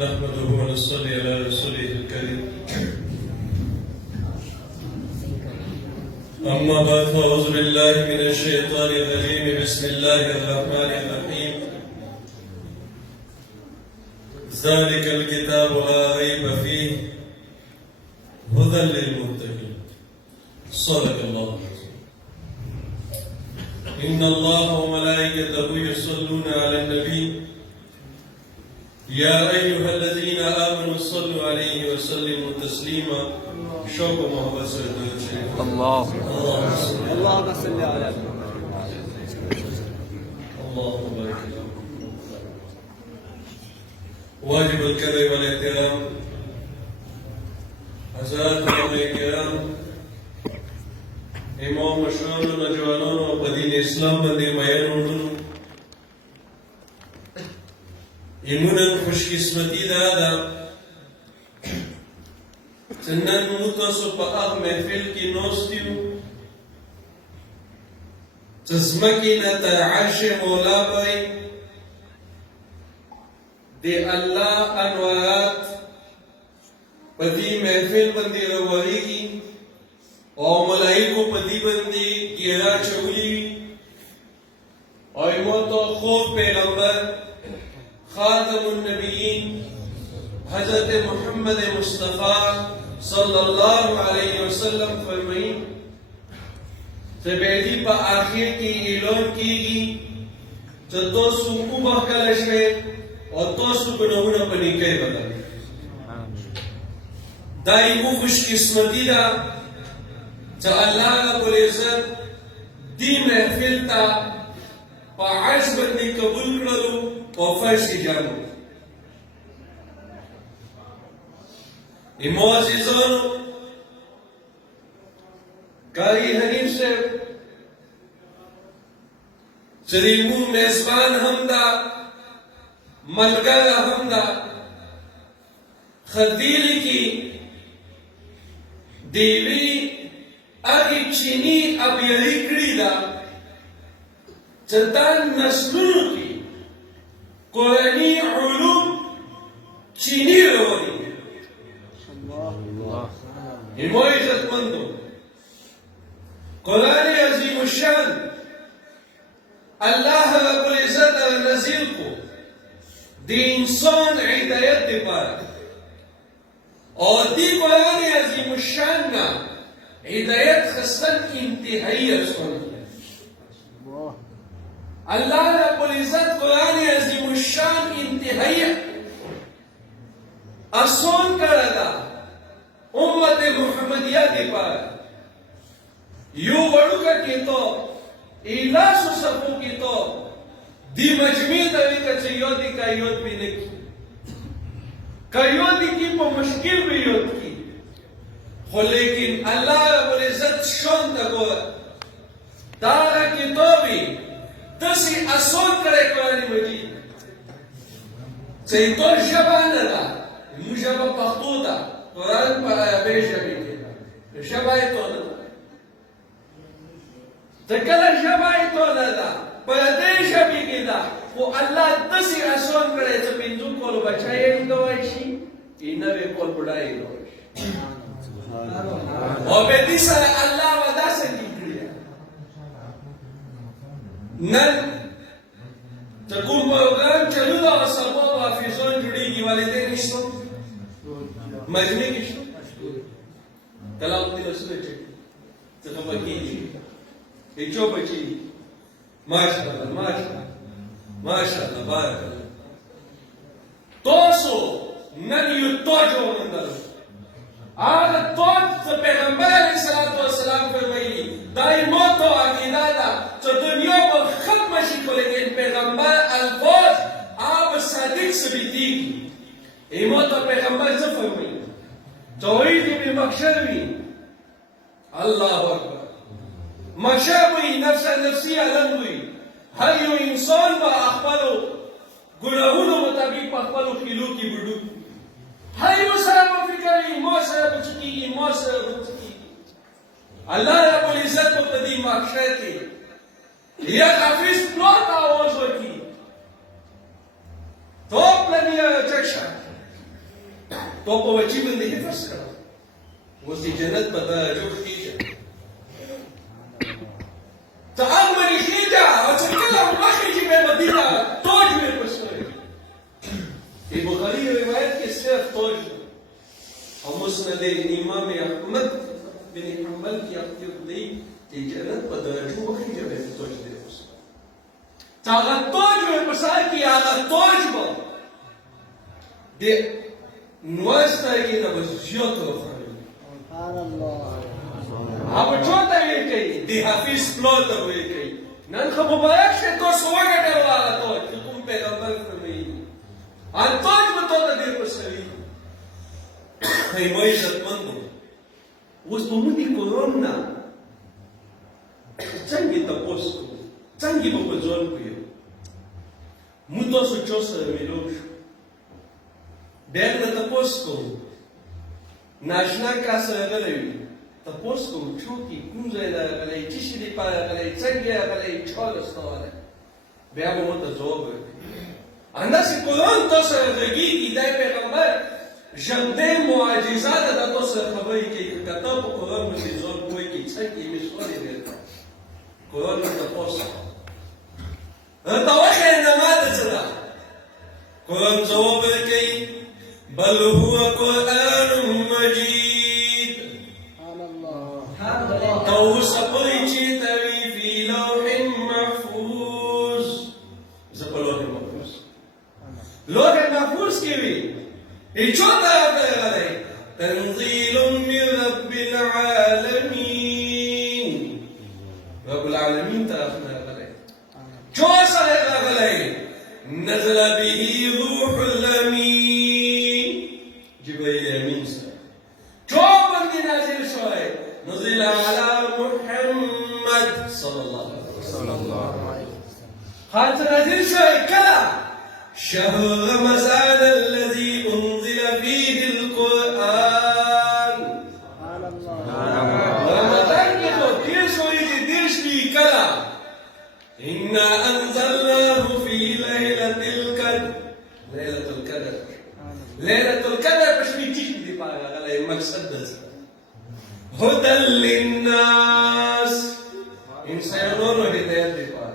نحمده ونصلي على رسوله الكريم. أما بعد فأعوذ بالله من الشيطان الرجيم. بسم الله الرحمن الرحيم. ذلك الكتاب لا ريب فيه هدى للمتقين. صدق الله العظيم. إن الله وملائكته يصلون على النبي يا أيها الذين آمنوا صلوا عليه وسلموا تسليما. شوق محمد صلى الله عليه وسلم. اللهم صل على اللهم بارك له. واجب الكرم والاحترام حضرات علماء کرام، امام مشرانو، نوجوانانو او په دین اسلام باندې میین وروڼو، یمنن خوشقسمتي دا ده چې نن موږ تاسو په هغه محفل کې ناست یو چې ځمکې نه تر عرش مولا پورې د الله انوارات په دې محفل باندې راوړيږي او ملائکو په دې باندې ګیرا چولي او موږ خو پیغمبر خاتم النبیین حضرت محمد مصطفی صلی اللہ علیہ وسلم فرمائیں کہ بیدی پا آخر کی اعلان کی گی کہ توسو کو بحکل شوے اور توسو گناہونا پنی کئی بدا دائی وہ خوش قسمتی دا کہ اللہ رب العزت دی محفل تا پا عرش بندی قبول کرلو اور فرش جانو. معززانو، قاری حنیف سے چریمون میزبان هم دا ملګر هم دا خدیلی کی دیوی اگی چینی ابیلی کری دا چندان نسلونو کی قرآنی علوم چینی روانی ہمو عزت مندو قرآن عظیم الشان اللہ رب العزت نزیل کو دی انسان ہدایت دے پارا اور دی قرآن عظیم الشان نا ہدایت خستن انتہائی رسول اللہ رب العزت قرآن عظیم الشان انتہائی آسان کر دا امت محمدیہ کے پاس یو بڑو کا کتاب ایلاس و سفو کتاب دی مجموعی دوی کا چیوتی کا یود بھی نکی کا یودی کی پا مشکل بھی یود کی خو لیکن اللہ رب العزت شون تا گوھر دارا کتابی دسی آسان کرے قرآن مجید چیتو شبانه دا مو شبا پختو دا قرآن پر عربی شبی کے شبائی تو ندا تکل شبائی تو ندا پر دے شبی کے دا وہ اللہ دسی آسان کرے چا پینزو کولو بچائی دوائشی اینوے کول بڑائی دوائشی اور بیدی سر اللہ ودا سنگی کریا نن تکون پروگرام چلو دا سبا و حافظون جڑی کی والدین نشتو مجمع کشتو تلاوتی رسول چکی تخبا کی جی ایچو بچی ماشاءاللہ ماشاءاللہ بارک اللہ توسو نن یو توجو مندر آغا توج پیغمبر علیہ السلام فرمائی دائی موت و عقیدہ دا تو دنیا پر ختم شی کو لیکن پیغمبر الفاظ آپ صادق ثبتی کی ایموت و پیغمبر سے فرمائی توحید ابن مخشر بھی اللہ اکبر مخشر بھی نفسی علم بھی ہر یو انسان با اخبرو گناہونو مطابق اخبرو خلو کی بڑو ہر یو صاحب فکری مو صاحب چکی گی مو صاحب چکی گی اللہ رب العزت کو قدیم مخشر کی یک حفیظ پلوت آواز ہوکی تو پلنی چکشا تو په وچی باندې حفظ کړه اوس د جنت په درجو کېږه ته هغه باندې خېږه او چې کله وخېږي بیا به دې ته توج مې پسوي ای بخاري روایت کې صرف توج او مسند امام احمد بن حنبل کې اختیار دی چې جنت په درجو وخېږي بیا توج دې پسوي ته هغه توج مې پسوي کې هغه توج به د nuestra guida was zioto هغه چوته یې کوي د حفیظ پلوته وې کوي نن خو مبارک شه تو سوګه ډېرواله تو چې کوم پیغمبر فرمایي ان توج به تو د دې پسوي هي مې عزتمندو اوس په موږ کورونا څنګه تاسو څنګه په ځول کوي موږ تاسو چوسه ملوش بیا د تاسو کو ناشنا کا سره غلوي تاسو کو چوکي کوم ځای لا غلې چې شي دی پاره غلې څنګه غلې چولستواله بیا به مو ته جواب انداسې قرآن تاسو غږیږي د پیغمبر ژوندۍ معجزات د تاسو خبرې کوي کته په قرآن باندې زور کوي چې څنګه یې مسولې ورته قرآن ته تاسو ته وخت نه ماته څه قرآن جواب کوي بل هو قرآن مجيد توصفي چیتوی فی لوح محفوظ زپا لوح محفوظ لوح محفوظ کی بھی ای چوتا غلے تنزیل من رب العالمین رب العالمین طرفنا غلے جو سر غلے نزل به روح الامین جبريل امين جو بندي نازل شوي نزل على محمد صلى الله عليه وسلم خالد نازل شوي كلا شهر رمضان الذي انزل فيه القران رمضان كده دير شوي كلا انا انزلناه في ليله القدر ليلة القدر بشوي تيجي بقى على مقصد هدى للناس إنسانون هداية بقى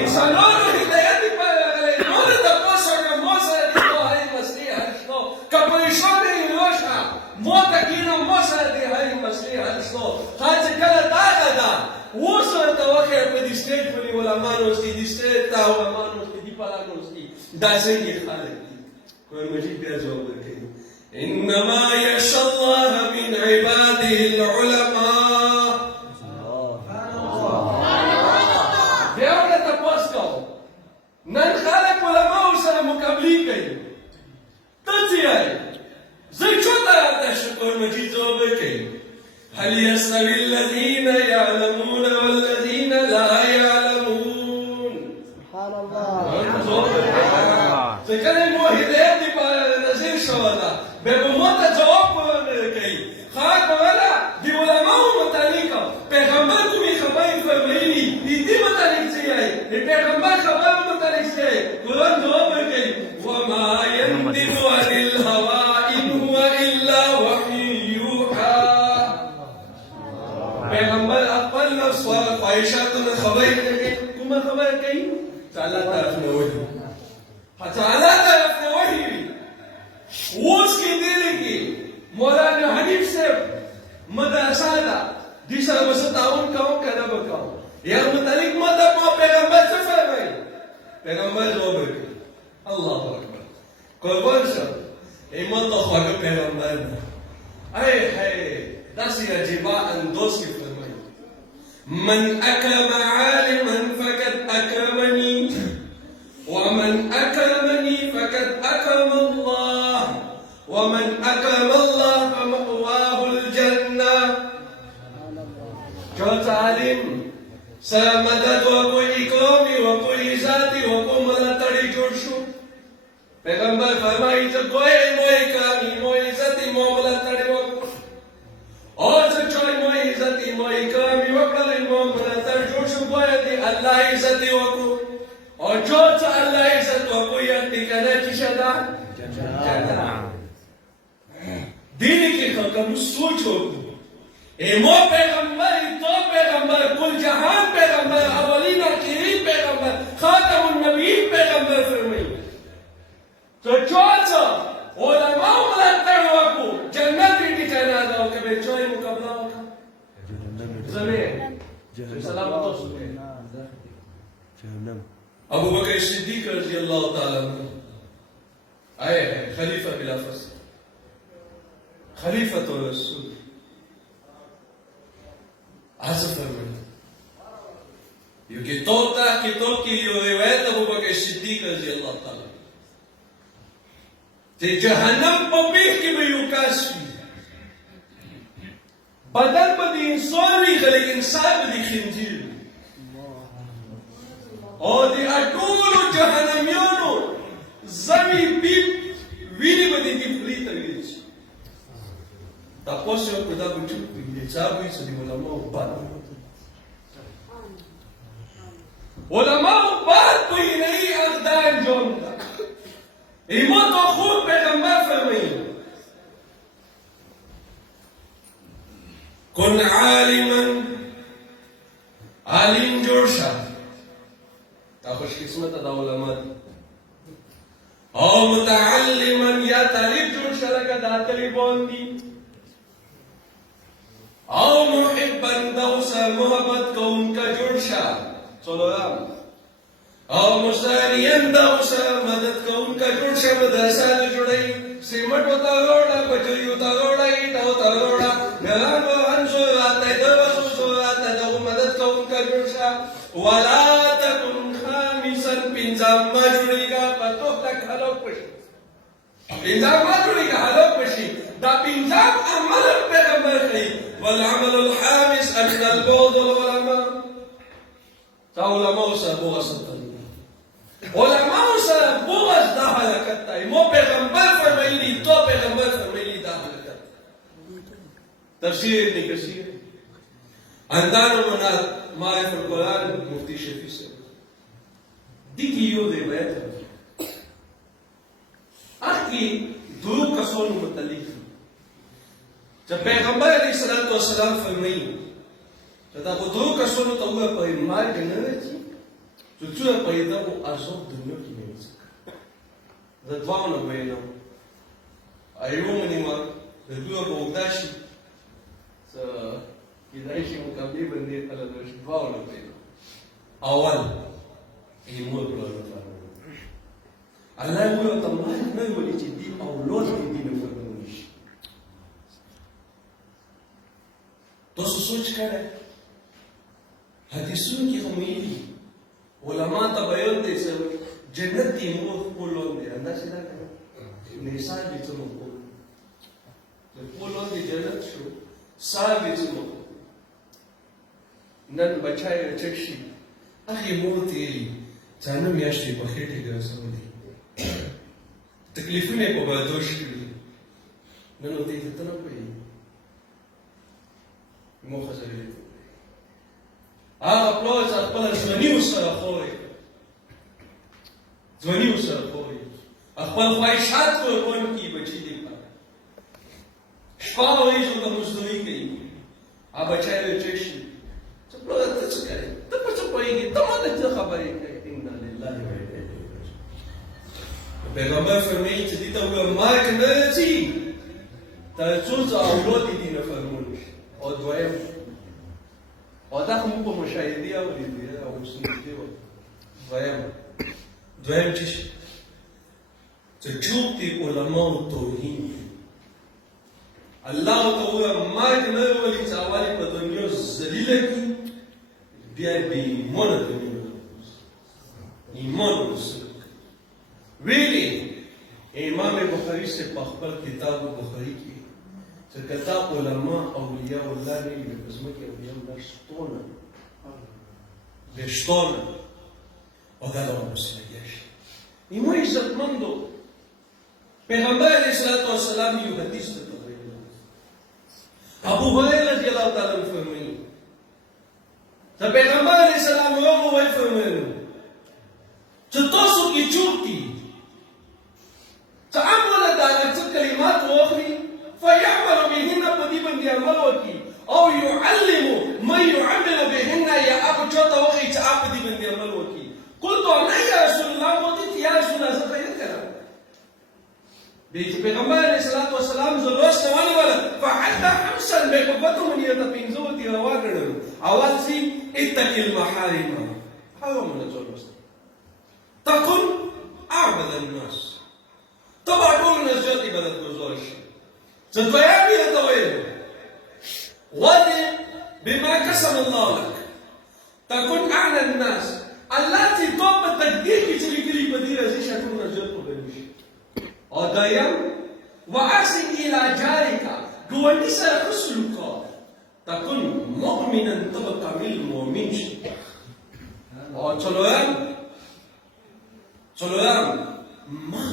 إنسانون هداية بقى على نور تبصر موسى دي هاي مسيح شلو كبريشوني يروشها موتا كينو موسى دي هاي مسيح شلو خاطر كلا تاغدا وصل توقع بديستيج بني ولا مانوستي ديستيج تا ولا مانوستي دي بالاغوستي داسنجي خالد قرآن مجيد بها جواب الكريم إنما يخشى الله من عباده العلماء بيونا تبوسكو نن خالق علماء سره مقابلي کوي تاسو یې زه چوتا تاسو قرآن مجيد جواب کوي هل يستوي الذين يعلمون والذين لا يعلمون سبحان الله ذکر موحدیت دی نظیر شوالا بے بموتا جواب کئی خواہ کولا دی علماء متعلق پیغمبر کمی خبری فرمائنی دی متعلق سے آئی پیغمبر خبر متعلق سے آئی قرآن جواب کئی وما ينطق عن الهوى ان هو الا وحی یوحى پیغمبر اپن نفس و خواہشات خبر کئی کما خبر کئی تعالیٰ طرف نوحی تعالیٰ طرف نے وحی اوس کی دیلی کی مولانا حنیف صاحب مدرسہ دا دی سر بس تعاون کاؤں کنا بکاؤں یا متعلق مدر کو پیغمبر سے فرمائی پیغمبر جو بکی اللہ اکبر قربان صاحب ایمان تو خواہ پیغمبر اے داسی عجیبا اندوز کی فرمائی من اکرم عالما فقد اکرمنی ومن أكرمني فقد أكرم الله ومن أكرم الله فمأواه الجنة جو تعلم سمدد وكل إكرامي وكل ذاتي وكل ملتري جرشو پیغمبر فرمائی تو کوئی مو إكرامي مو عزتي مو ملتري وكل اور سے چوئی مو عزتي مو إكرامي وكل مو ملتري جرشو کوئی دی اللہ عزتي وكل اور جو اللہ عزت و کوئی انتقالہ کی شدہ جنہ मतलब सोचो एमो पैगंबर तो पैगंबर कुल जहान पैगंबर अवलीन आखिरीन पैगंबर खातमुन नबीयीन पैगंबर फरमाई तो चौथा उलमा मलतर वको जन्नत की जनाजा हो के बेचोई मुकाबला होगा जमीन सलाम तो सुने अबू बकर सिद्दीक रज़ी अल्लाह ताला आए हैं खलीफा बिला फस्ल खलीफा तो रसूल ऐसा फरमाया यो किताब की यो रिवायत अबू बकर सिद्दीक रज़ी अल्लाह ताला ते जहन्नम पबीह की भी युकाशी بدل بدي انساني خلي انسان بدي خنزير او دي اقولو جهنميونو زمي بيب ويني بدي دي فريتا ويش تاپوس يو كدا بچو دي چابي سدي علماء بعد علماء بعد کوئی نہیں اقدام جوندا ایمان تو خود پیغمبر فرمائیں كن عالما عالم جوشا تاخش قسمت دا علماء او متعلما يا طالب جوشا لك دا طالبون دي او محبا دوسا محبت كون کا جوشا چلو او مستانيا دوسا مدد كون کا جوشا مدرسہ جڑائی سیمٹ ہوتا روڑا پچوئی ہوتا روڑا ایٹا ہوتا روڑا گرانو انسو آتا ہے دوسو سو آتا ہے دو مدد کا ان کا جوشا وَلَا تَكُنْ خَامِسًا پنزام ما جوڑی گا پتوح تک حلوک پشی پنزام ما جوڑی گا حلوک پشی دا پنزام عمل پیغمبر خی والعمل الحامس أَمِنَ الْبُغْضُ الْعُلَمَاء تا علماء سا بغض علماء سا بغض دا حلقت تا مو پیغمبر فرمائلی تو پیغمبر فرمائلی دا حلقت تفسير ابن كثير عندنا من معرفة القرآن مفتي شفيع سيد ديكي يو دي بيت أخي دروب كسون متعلق جب پیغمبر علیہ الصلوۃ والسلام فرمائی جب وہ دروب كسون تقوى پر مار جنرے تھی جو چوہ پیدا وہ عذاب دنیا کی نہیں سکا ردوانا بينا أيوم نيما ردوا بوغداشي كده شيء مقابل بندي على درش دوانا بينا أول إيمون بلاد الله يقول تمام ما يقول يجدي أولاد يدي نفرمونيش तो सोच कर हदीसों की उम्मीद उलमा तबयन दे सब जन्नत दी मोह पोलों दे अंदर सीधा कर निशान बिचो मोह तो पोलों दे जन्नत शो साल बिचो मोह नन बचाए चक्षी अखी मोती जानम याश्री बखेटे गए समझी तकलीफों में बर्दाश्त की नन होती कितना कोई مو خسرت پلوز خپل ځواني وسره خوي خپل خواهشات قربان کی بچی دی شپه وایي چې د مزدوري کوي بچای له چشي څه پلوز ته څه کوي ته په څه پوهېږې ته ماته څه خبرې کوي انا لله و انا الیه راجعون پیغمبر فرمایي چې دې ته وګوره مرګ نه راځي تر څو چې اولاد دې نه فرمون شي او دویم او دا خو موږ په مشاهدې اورېدې او سنتي دویم چې چوک دي علماء توهین الله ته ووایه مرګ نه راولي چې اول یې په دنیا ذلیله کړي بیا یې بې ایمانه دنیا ایمان ورسره ویلي امام بخاري سے په خپل کتاب بخاري کې چې کتاب علماء اولیاء الله نه وي په ځمکه اولیاء الله شتونه او دا ډول مسله شي ایمو عزتمندو پیغمبر علیه الصلاۃ والسلام یو حدیث ته ابو هريره رضی الله تعالی عنہ فرمایي چې پیغمبر علیه السلام یو وایي فرمایي چې تاسو کې چورتي تعمل على ذلك الكلمات واخري فيعمل بهن باندې عمل وکړي او يعلم من يعمل بهن یا هغه چاته وښایي چې هغه په دې باندې عمل وکړي. قلت انا یا رسول الله مودې یا رسول الله زه خیر کړم دې چې پیغمبر علیه الصلاة والسلام زه لوسته ونیوله فحتى خمسا مې په ګوتو باندې ورته پنځه وتې راواګړل اول سي اتق المحارم حرامونه څه لوسته تكن اعبد الناس طبعا ټول ناس زیات عبادت ګزار شي. څه دویم یې راته ویل وَدِ بما قسم الله لك تكن اعلى الناس الله چې تو په تقدیر کې چې لیکلي په دې راځي چې ټول ناس زیات وګڼل شي. او دویم واحسن الى جارك ګاونډي سره ښه سلوک کوه تكن مؤمنا ته به کامل مؤمن شي. او څلورم ما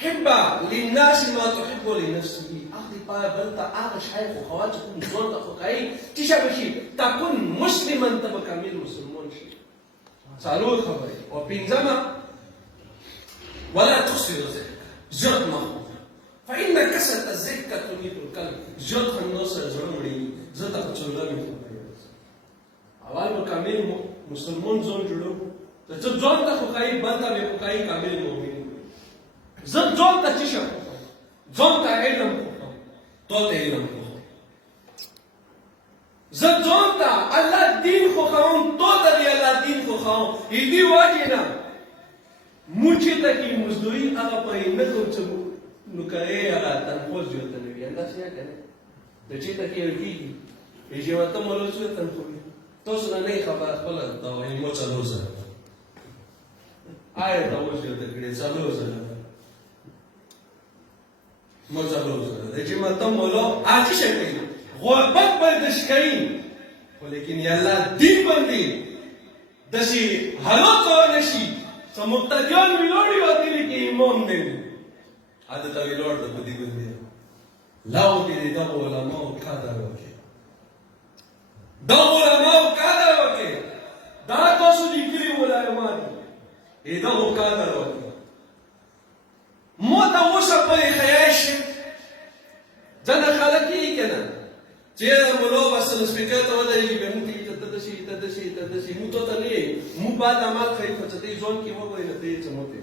حب للناس ما تحب لنفسه اخذ پای بلتا هغه شی خو خوا چې کوم ځان ته خو کوي چې شابه شي تكن مسلما ته به کامل مسلمان شي. څلور خبرې. او پنځمه ولا تخسر الضحك زیات مه خورئ فإن كثرة الضحك تميت القلب زیات خندا سره زړه مړوي. زه ته په څلورمې خبرې اول به کامل مسلمان ځان جوړوو ته ځان ته خو کوي بل ته به خو کوي کامل مؤمن. زه ځان ته څه شی خوښوم ځان ته علم خوښوم تا ته علم خوښوم. زه ځان ته الله دین خوښوم تا ته د الله دین خوښوم. دې وجې نه موږ چېرته کې مزدوري هغه پرې نه کوو چې نو کوې هغه تنخوا زیاته نه وي همداسې یا که نه ته چېرته کې یو کېږي چې ورته مولو څه تنخوا وي تاسو نه نه یې خبره خپله دا وایي ما څلور زره آیا ته اوس زیاته کړې څلور زره ما څلور زره دی چې ماته مولا هغه څه شی کوي غربت بردش کوي خو لیکن یا الله دین باندې داسې حالات کولی شي چې مقتدیان ویلوړي وتلي کې امام نه وي هلته ته ویلوړ ته په دې باندې لاو کې د دغو علماو قدر وکړي دغو علماو قدر وکړي دا تاسو لیکلي علما دي دغو قدر وکړي. ما ته اوسه پورې خیال شي ځنه خلک یې که نه چېرې ملا بس سپیکر ته ودرېږي بیا موږ ته ته داسې موږ ته نه یې موږ باید عمل ښیي خو چې ته یې ځان کې وګورې نو ته یې څه مه کوې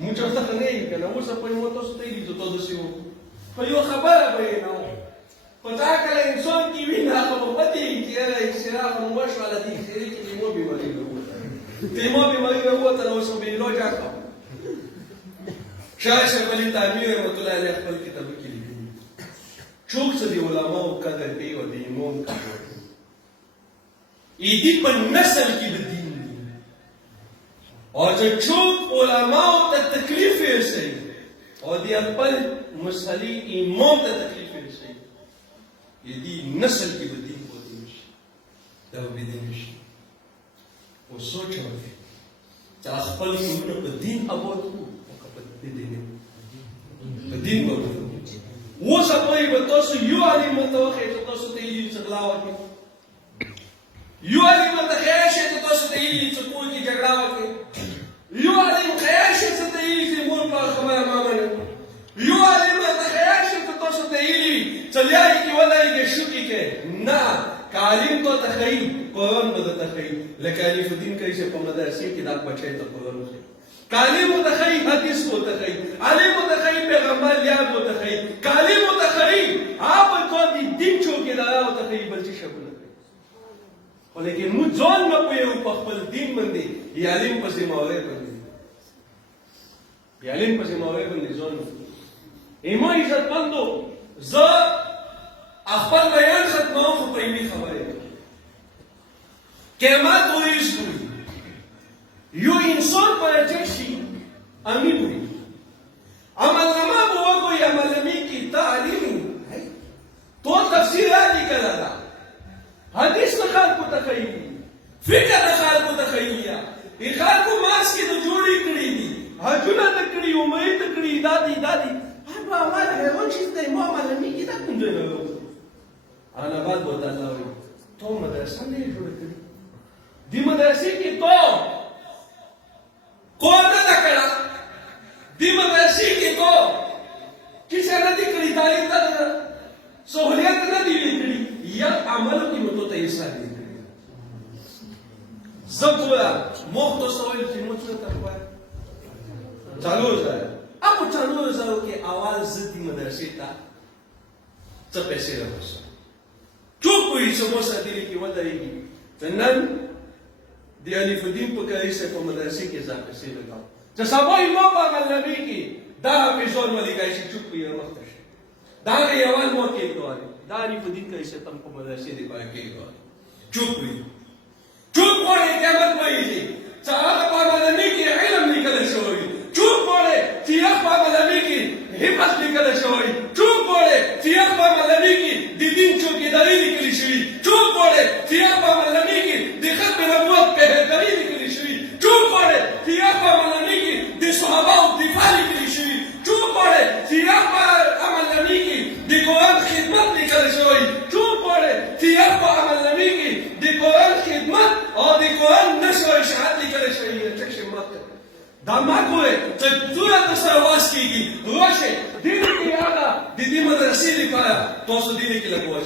موږ چېرته نه یې که نه اوسه پورې ما تاسو ته یې لیدو تا داسې وکړو خو یو خبره به یې نه وه خو دا کله انسان کې وي نه هغه به پتېږي چې یاره اکسره خو مو وشوله دې اکسرې کې لیمو بیماري راووته لیمو بیماري راووته نو اوس به علاج کړم. شاه شیخ علي تایمي رحمت الله علیه خپل کتابو کې لیکلي څوک چې د علماو قدر کوي او د امام قدر کوي دې په نسل کې د دین دي او چې څوک علماو ته تکلیف یې رسوي او د خپل مسلې امام ته تکلیف یې رسوي دې نسل کې د دین پاتې نشي دا به دې نشي. او سوچ وکړئ چې خپل ایمانونه په دین آباد کړو په دین به اوسه پورې به تاسو یو عالم ورته وښیئ چې تاسو ته یې چې غلا وکړي یو عالم ورته ښیی شي چې تاسو ته یې چې کور کې جګړه وکړي یو عالم ښیی شي چې ته یې چې مور پلار خبره مه منئ یو عالم ورته ښیی شي چې تاسو ته یې چې لیارې کې ودرېږئ شوکې کې نه که عالم تا ته ښیي قرآن به درته ښیي لکه الف الدین کوي چې په مدرسې کې دا بچی ته قرآن وښیي کالی متخی حدیث متخی علی متخی پیغمبر یاد متخی کالی متخی آپ تو دی دین چوکی دارا متخی بلچی شکل خو لیکن مو ځان نه پوهیږو په خپل دین باندې یا علم په ذماوارۍ باندې ځان نه ایما عزتمندو زه خپل بیان ختموم خو په یوې خبرې قیامت ورځ یو انسان باید شي امین وي عملنامه به وګورئ عملنامې کې تعلیم تو تفسیر یادې کړه ده حدیث د خلکو ته ښیي فکر د خلکو ته ښیي د خلکو ماسک یې د جوړې کړي دي حجونه ته کړي عمرې ته کړي دا دي هغه عمل حیوان چې دی ما عملنامې کې دا کوم ځای نه راوړي انا بعد ورته الله وایي تو مدرسه نه یې جوړه کړې دې مدرسې کې تو قوم نه کړه دی مدرسې کې کو چې زګورا موږ تاسو وایو چې موږ څه کوو چالو ځای اپو چالو ځای کې اول زدي مدرسې ته څه پیسې راوځي چوپ وي چې مو سره دي کې ودرېږي نن د الف الدین په کاري سره په مدرسې کې ځان پیسې لګاو چې سبا یې مو په غلبي کې دا پیسو ملګری چې چوپ وي وخت شي دا یوال مو کې کوي دا الف الدین کاري سره تم په مدرسې دی پای کې کوي چوپ وي چوپ وړي قیامت وایي چې هغه په غلبي کې علم لیکل شوی چوپ وړي چې هغه په غلبي کې همت لیکل شوی چوپ وړي چې هغه په غلبي کې د دین چوکیداری لیکل شوی چوپ وړي چې هغه په غلبي کې د ختم نبوت پهلواني لیکل شوی چوپ وړي چې هغه په غلبي کې د صحابه دفاع لیکل شوی چوپ وړي چې هغه په غلبي کې د قرآن خدمت لیکل شوی چوپ وړي چې هغه په غلبي کې د قرآن خدمت او د قرآن نشر او اشاعت لیکل شوی ټک شي ماته دا ما کوی چې ټول تاسو واس کیږي راشه دین کې هغه د دې مدرسې لپاره تاسو دین کې لګوي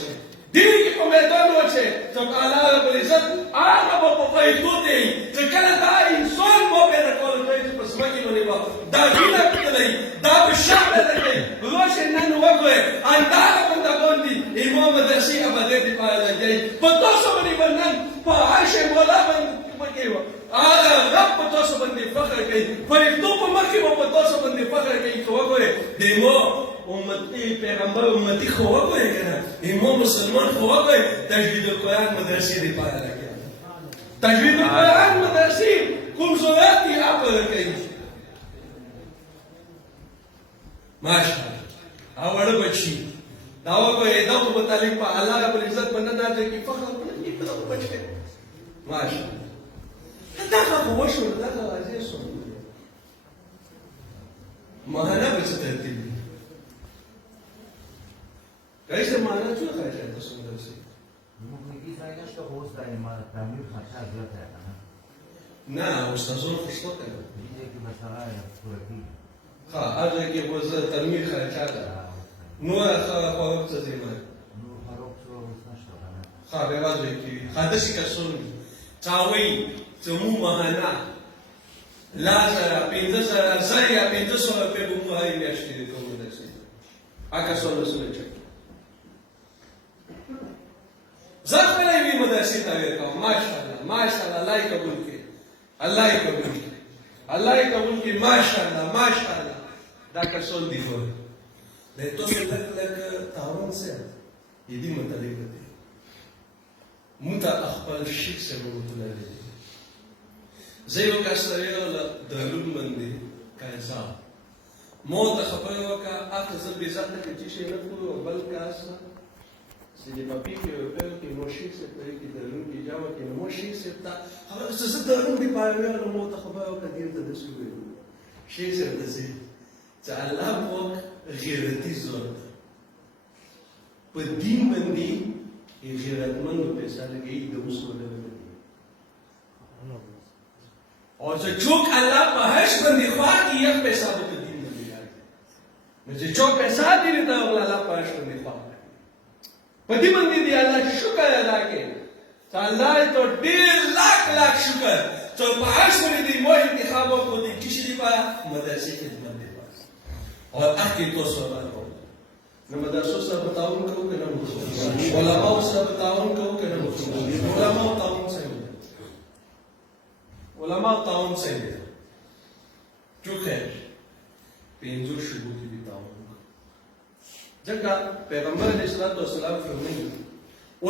دین کې په میدان وچه چې الله رب العزت هغه په پیسو دی چې کله دا انسان مو پیدا کول چې په سمګي باندې دا دین کړی دا په شعب لګي راشه نن وګوي اندار باندې باندې امام مدرسې ابدې دی پاره لګي په تاسو باندې نن په عائشه مولا باندې هغه رب په تاسو باندې فخر کوي فرښتو په مخ کې په تاسو باندې فخر کوي چې وګوره دمو امتی پیغمبر امتی خو وګوره کنه امام مسلمان خو وګوره تجوید القرآن مدرسې دی پاره لګي تجوید القرآن مدرسې کوم صورت دی اپ کوي ماشاءالله اور بچي دا وګوره دا په تعلیم په الله رب العزت باندې دا چې فخر کوي په بچي ماشاءالله دا خو وشو دا راځي سو مهانا بچته دي کایسه مهانا څه خاطر تاسو درسي نو کې ځای نشته اوس دا ما تعمیر خاطر زیات ہے نه استادونو خو څه کوي دې کې مثلا پوره کې ها هغه کې وزه تعمیر خاطر نو هغه په وخت ځای ما نو هروب څه نشته ها به واځي کې حادثه کسون چاوي چمو مهانا لازر پینځه زیا 500 په بومای میاشتې کوم درسي اګه سره سره چک زخمه وی مدرسې ته وکم ماشاءالله ماشاءالله الله یې قبول کړي الله یې قبول کړي الله یې قبول کړي ماشاءالله ماشاءالله دا کسون دی وای له تاسو لک تاون سره دې متعلق دي مت خپل شیخ سره متعلق زيو كاسريو دارون مندي كايسا موت خبروا كا أخذ بيزاتنا كتيشة نقولوا بل كاسا سيدي بابي كيوبيو كي موشيك سبتاي كي دارون كي جاوا كي موشيك سبتا خبر سيد دارون دي بايويا لو موت خبروا كدير تدسوي شيء سبتزي تعلم وق غيرتي زود بدين مندي غيرت منو بيسالة جيد دوسو ده और जो चूक अल्लाह पहश बंदी ख्वाह की एक पैसा भी तो दीन बंदी आए मुझे जो पैसा दी रहता है अल्लाह पहश बंदी ख्वाह पति बंदी दी अल्लाह शुक्र अदा के तो अल्लाह तो 1.5 लाख शुक्र तो पहश बंदी दी मोह इंतखाबों को दी किसी दी पाया मदरसे के बंदे पास और आखिर तो सवाल हो न मदरसों से बताऊं कहूँ कि न उलमाओं से बताऊं कहूँ कि न उलमाओं ताऊं से علماء تعاون سيدي جو خير بينزل شروط بالتعاون جكا پیغمبر علیہ الصلوۃ والسلام فرمائے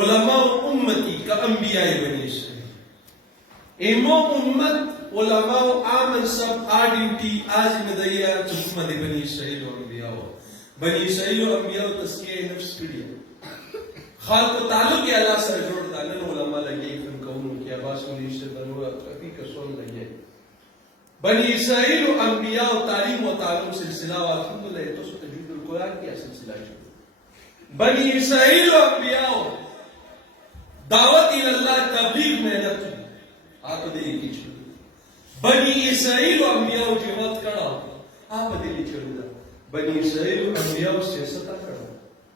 علماء امتی كانبیاء بنی اسرائیل امام امت علماء عامل سب ڈیوٹی آزم دیا حکومت بنی اسرائیل اور انبیاء بنی اسرائیل اور انبیاء تزکیہ نفس کړي خلق تعلق اللہ سے جوڑ دانن علماء لگے ان قوم کی عباس بنی سے بنو ابھی کسون لگے بنی اسرائیل و انبیاء و تعلیم و تعلم سلسلہ و الحمدللہ تو تجوید القرآن کی سلسلہ ہے بنی اسرائیل و انبیاء دعوت اللہ تبلیغ محنت آپ دے کی چھوڑ بنی اسرائیل و انبیاء جہاد کرا آپ دے چھوڑ بنی اسرائیل و انبیاء سیاست کرا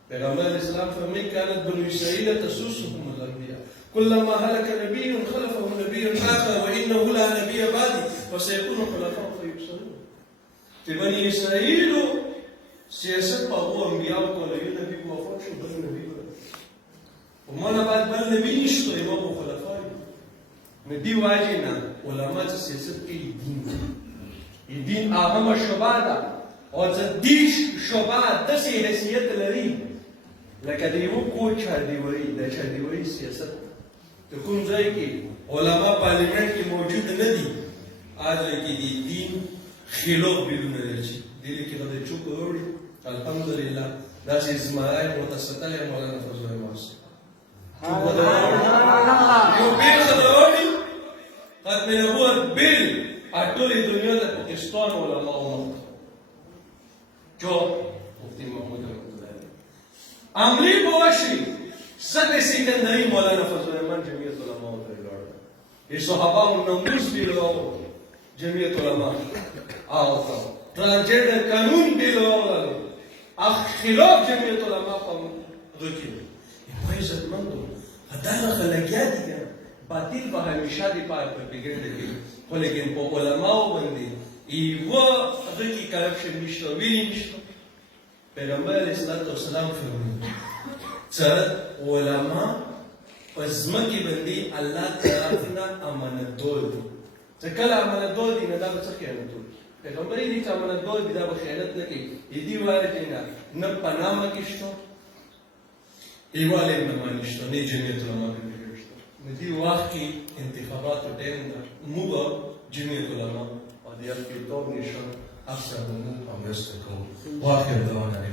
پیغمبر علیہ السلام فرمائے كانت بنو اسرائیل تسوسهم الانبیاء كلما هلك نبي خلفه نبي نبي آخر وإنه لا نبي بعدي وسيكون خلفاء فيبصرون. في بني إسرائيل سياسة هو أنبياء ولا نبي وفاش بل نبي وما بعد بل نبي نشتو إمام وخلفاء نبي واجنا علماء سياسة الدين أهم شبابا وتديش شباب دسي حيثية لري لك ديو كوچ ديوري دا ديوري سياسة تكون زي كي علماء پارلیمنٹ کی موجود ندی آج کی دین خلاف بدون رجی دلی کی قد چوک اوری الحمدللہ دا سی زمائے متسطل مولانا فضل ماس چوک اوری یو بیل اوری ختم نبوت بیل اٹولی دنیا دا پاکستان علماء امت جو مفتی محمود رحمت اللہ عملی بواشی صدر سکندری مولانا فضل الرحمن جمعیت علماء الصحابة والنموذج بيلو جميع العلماء أعطى تراجع قانون بيلو خلاف جميع العلماء قام ذكي ما يزمنه هذا خلاقيات كان باطل بهمشة دي باي بيجند كي ولكن علماء بندي إيوه ذكي كارفش مشتو وينشتو پیغمبر الإسلام والسلام فرمود ترى علماء فزمكي بندي الله تعالى أمانة دول تكلا أمانة دول دي نداب تخيانة دول پیغمبری دي أمانة دول بدا بخيانت نكي يدي واردنا نبناما كشتو إيوالي نمانشتو ني جميع علماء بيجرشتو ندي واقعي انتخابات دين موغا جميع علماء ودي أفكي طور نشان أفسر من أمرستكم واقع دوانا